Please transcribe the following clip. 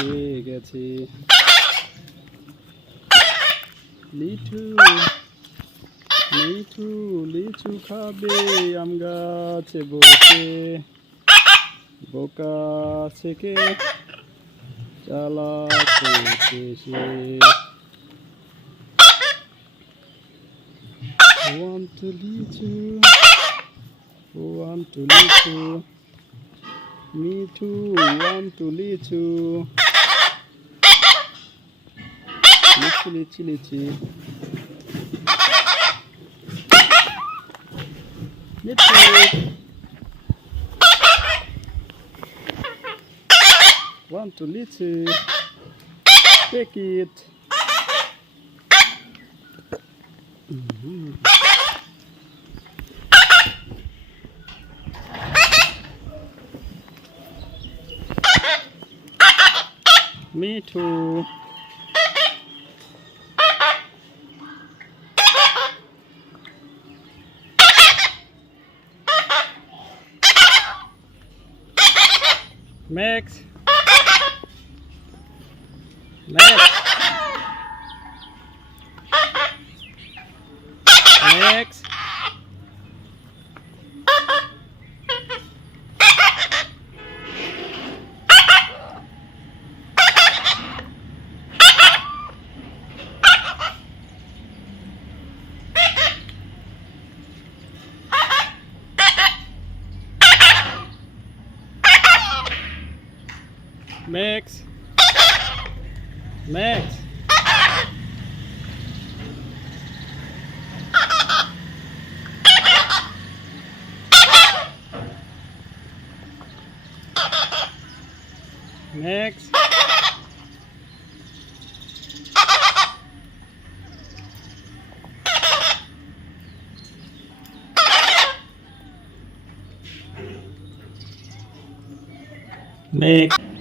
পেয়ে গেছে। লিচু লিচু লিচু খাবে আম গাছে বসে, বোকা থেকে চালাক হয়েছে সে। Want to লিচু, want to লিচু, me too want to লিচু। লিচু লিচু লিচু লিচু। Want to লিচু, take it. Me too. Max. Max. Max. Max. Max. Max. Max.